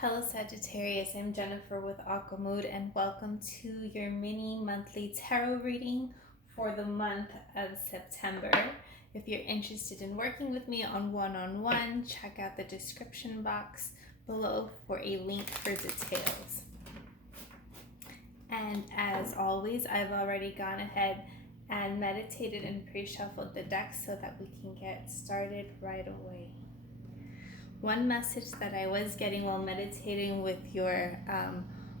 Hello Sagittarius, I'm Jennifer with Aquamood and welcome to your mini monthly tarot reading for the month of September. If you're interested in working with me on one-on-one, check out the description box below for a link for details. And as always, I've already gone ahead and meditated and pre-shuffled the deck so that we can get started right away. One message that I was getting while meditating with your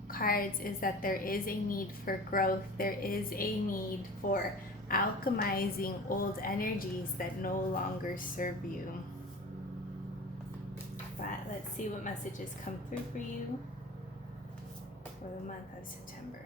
cards is that there is a need for growth. There is a need for alchemizing old energies that no longer serve you. But let's see what messages come through for you for the month of September.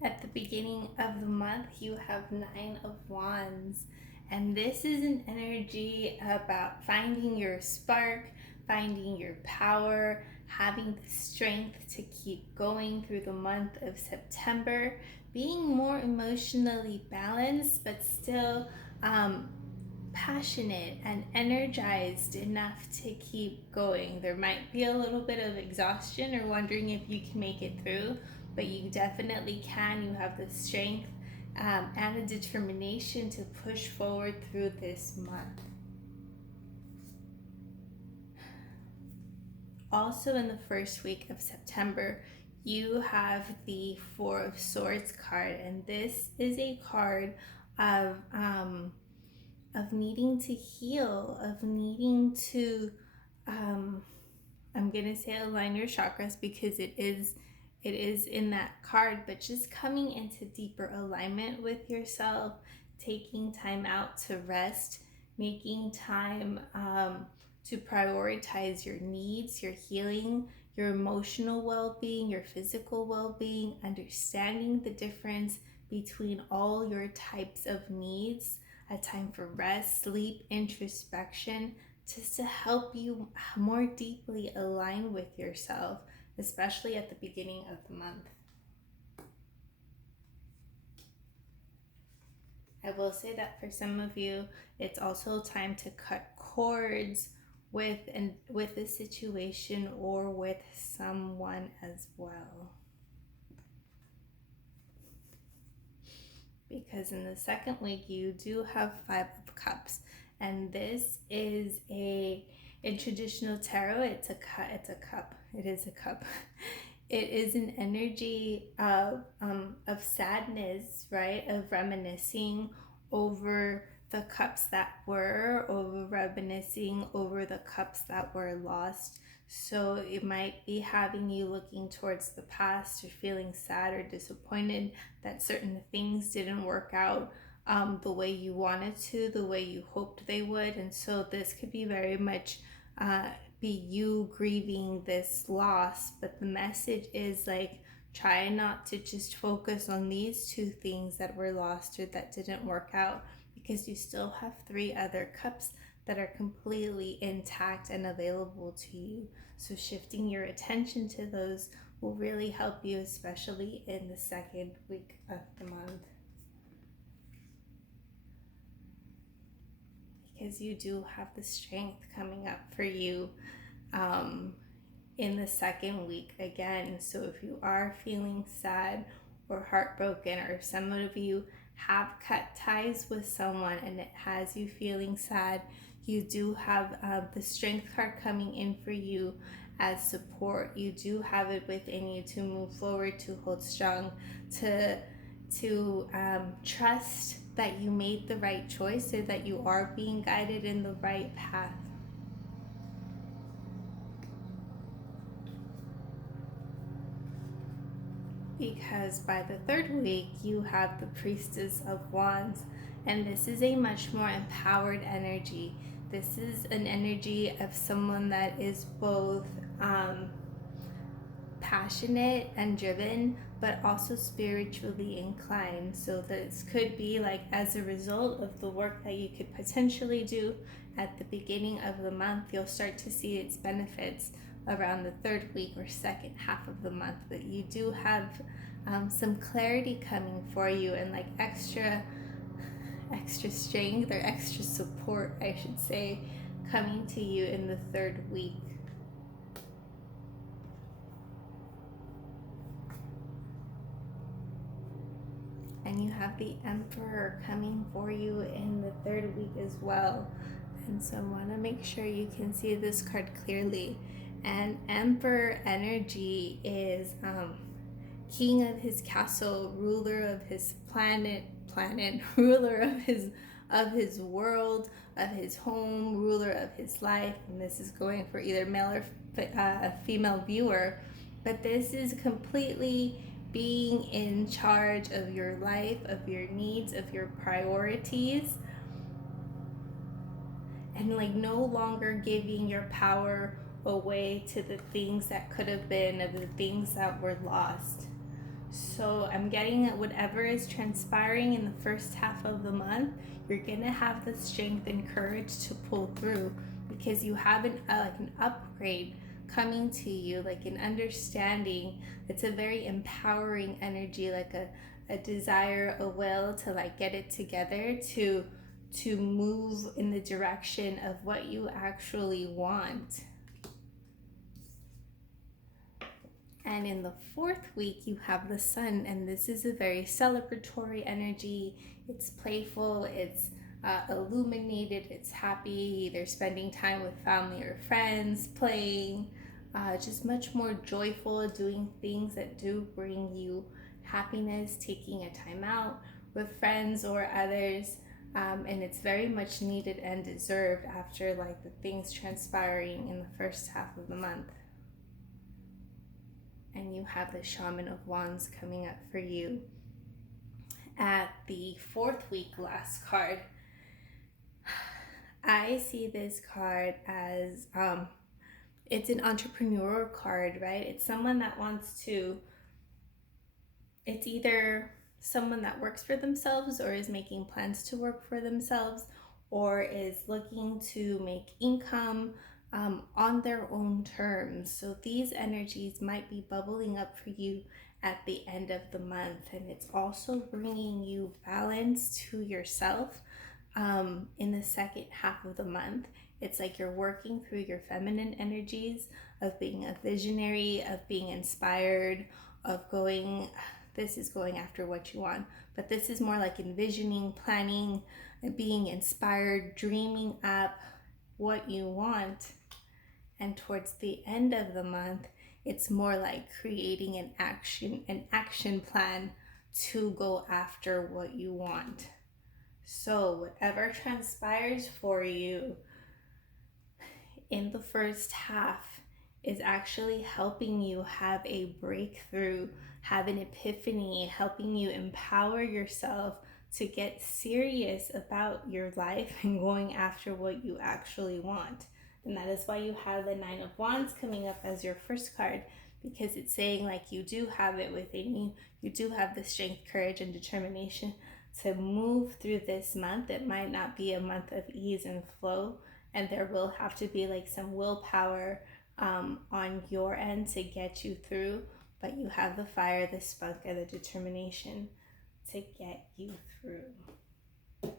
At the beginning of the month, you have 9 of Wands. And this is an energy about finding your spark, finding your power, having the strength to keep going through the month of September, being more emotionally balanced, but still passionate and energized enough to keep going. There might be a little bit of exhaustion or wondering if you can make it through, but you definitely can. You have the strength and the determination to push forward through this month. Also in the first week of September, you have the Four of Swords card, and this is a card of needing to heal, of needing to I'm gonna say align your chakras because it is in that card, but just coming into deeper alignment with yourself, taking time out to rest, making time to prioritize your needs, your healing, your emotional well-being, your physical well-being, understanding the difference between all your types of needs, a time for rest, sleep, introspection, just to help you more deeply align with yourself, especially at the beginning of the month. I will say that for some of you, it's also time to cut cords with a situation or with someone as well. Because in the second week, you do have 5 of Cups, and this is in traditional tarot, it is a cup. It is an energy of sadness, right? Of reminiscing over the cups that were, over reminiscing over the cups that were lost. So it might be having you looking towards the past or feeling sad or disappointed that certain things didn't work out the way you wanted to, the way you hoped they would. And so this could be very much be you grieving this loss, but the message is like, try not to just focus on these 2 things that were lost or that didn't work out, because you still have 3 other cups that are completely intact and available to you. So shifting your attention to those will really help you, especially in the second week of the month. Because you do have the strength coming up for you in the second week again. So if you are feeling sad or heartbroken, or if some of you have cut ties with someone and it has you feeling sad, you do have the strength card coming in for you as support. You do have it within you to move forward, to hold strong, to trust that you made the right choice, or that you are being guided in the right path. Because by the third week, you have the Priestess of Wands, and this is a much more empowered energy. This is an energy of someone that is both passionate and driven, but also spiritually inclined. So this could be like as a result of the work that you could potentially do at the beginning of the month, you'll start to see its benefits around the third week or second half of the month. But you do have some clarity coming for you, and like extra strength or extra support, I should say, coming to you in the third week. And you have the Emperor coming for you in the third week as well. And so I want to make sure you can see this card clearly. And Emperor energy is king of his castle, ruler of his planet, ruler of his world, of his home, ruler of his life. And this is going for either male or female viewer, but this is completely being in charge of your life, of your needs, of your priorities, and like no longer giving your power away to the things that could have been, of the things that were lost. So I'm getting that whatever is transpiring in the first half of the month, you're gonna have the strength and courage to pull through, because you have like an upgrade coming to you, like an understanding. It's a very empowering energy, like a desire, a will to like get it together, to move in the direction of what you actually want. And in the fourth week, you have the Sun, and this is a very celebratory energy. It's playful, it's illuminated, it's happy, either spending time with family or friends, playing, just much more joyful, doing things that do bring you happiness, taking a time out with friends or others. And it's very much needed and deserved after like the things transpiring in the first half of the month. And you have the Shaman of Wands coming up for you at the fourth week last card. I see this card as it's an entrepreneur card, right? It's someone that wants to, it's either someone that works for themselves or is making plans to work for themselves, or is looking to make income on their own terms. So these energies might be bubbling up for you at the end of the month, and it's also bringing you balance to yourself in the second half of the month. It's like you're working through your feminine energies of being a visionary, of being inspired, of going, this is going after what you want, but this is more like envisioning, planning, and being inspired, dreaming up what you want. And towards the end of the month, it's more like creating an action plan to go after what you want. So whatever transpires for you in the first half is actually helping you have a breakthrough, have an epiphany, helping you empower yourself to get serious about your life and going after what you actually want. And that is why you have the Nine of Wands coming up as your first card, because it's saying like you do have it within you. You do have the strength, courage, and determination to move through this month. It might not be a month of ease and flow, and there will have to be like some willpower on your end to get you through, but you have the fire, the spunk, and the determination to get you through.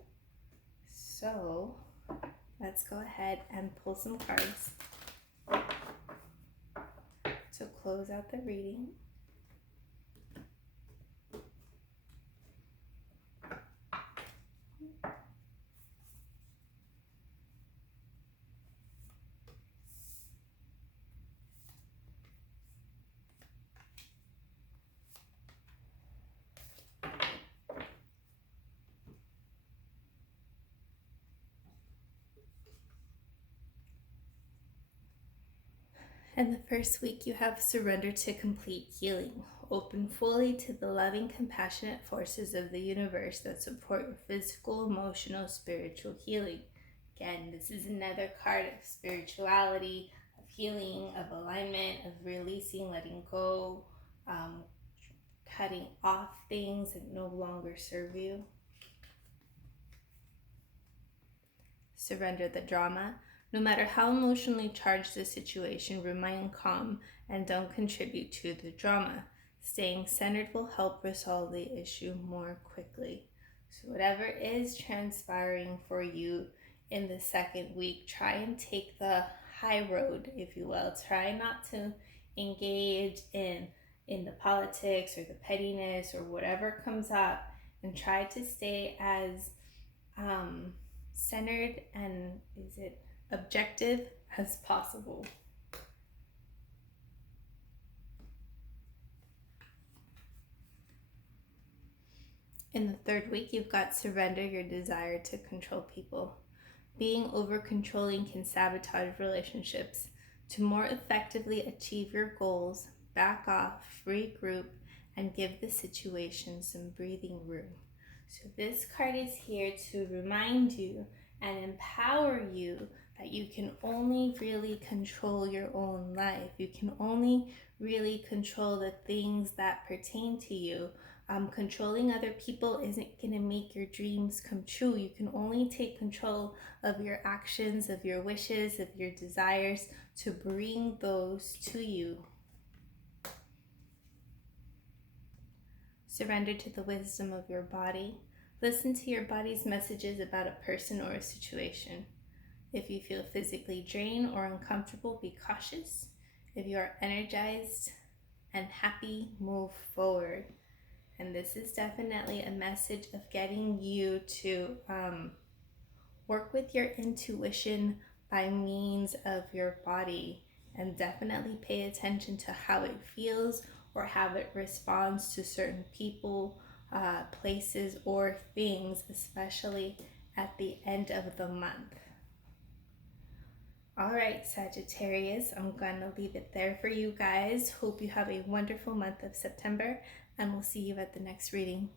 So let's go ahead and pull some cards to close out the reading. In the first week, you have surrender to complete healing. Open fully to the loving, compassionate forces of the universe that support your physical, emotional, spiritual healing. Again, this is another card of spirituality, of healing, of alignment, of releasing, letting go, cutting off things that no longer serve you. Surrender the drama. No matter how emotionally charged the situation, remain calm and don't contribute to the drama. Staying centered will help resolve the issue more quickly. So, whatever is transpiring for you in the second week, try and take the high road, if you will. Try not to engage in the politics or the pettiness or whatever comes up, and try to stay as centered and objective as possible. In the third week, you've got surrender your desire to control people. Being over controlling can sabotage relationships. To more effectively achieve your goals, back off, regroup, and give the situation some breathing room. So this card is here to remind you and empower you that you can only really control your own life. You can only really control the things that pertain to you. Controlling other people isn't going to make your dreams come true. You can only take control of your actions, of your wishes, of your desires to bring those to you. Surrender to the wisdom of your body. Listen to your body's messages about a person or a situation. If you feel physically drained or uncomfortable, be cautious. If you are energized and happy, move forward. And this is definitely a message of getting you to work with your intuition by means of your body, and definitely pay attention to how it feels or how it responds to certain people, places, or things, especially at the end of the month. All right, Sagittarius, I'm going to leave it there for you guys. Hope you have a wonderful month of September, and we'll see you at the next reading.